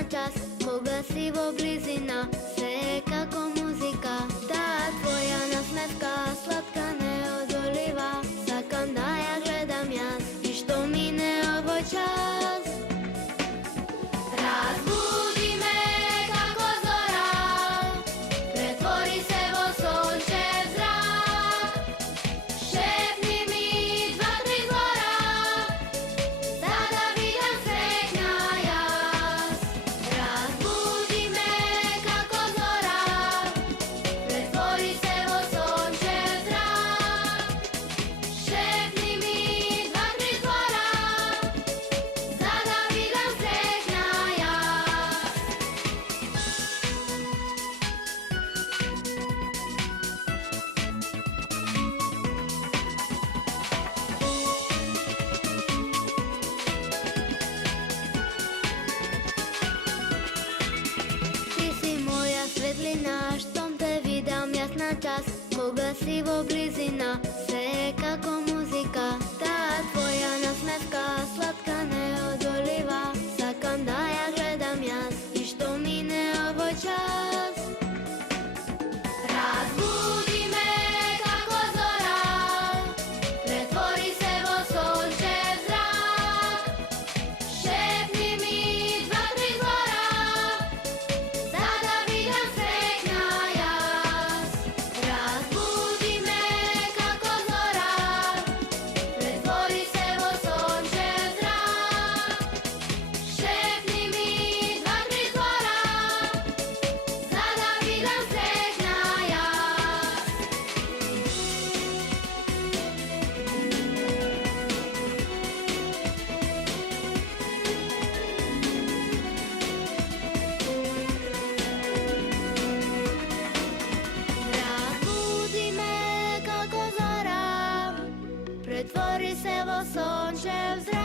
на час, погасиво близина, все како музика. Таа твоја насмевка, сладка неодолива, сакам да ја гледам јас и што мине овој час. Разбуди ме како зора, претвори се во сончев зрак, шепни ми два-три збора, за да видам среќна јас. Разбуди ме како зора, претвори се во сончев зрак, шепни ми два-три збора, за да видам среќна јас. Ти си моја светлина, штом те видам јас на час, кога си во близина, се е како музика. Таа твоја насмевка, сладка неодолива, сакам да ја гледам јас и што мине овој час. Разбуди ме како зора, претвори се во сончев зрак, шепни ми два-три збора, за да видам среќна јас. Разбуди ме како зора, претвори се во сончев зрак, шепни ми два-три збора, за да видам среќна јас. Разбуди ме како зора, претвори се во сончев зрак.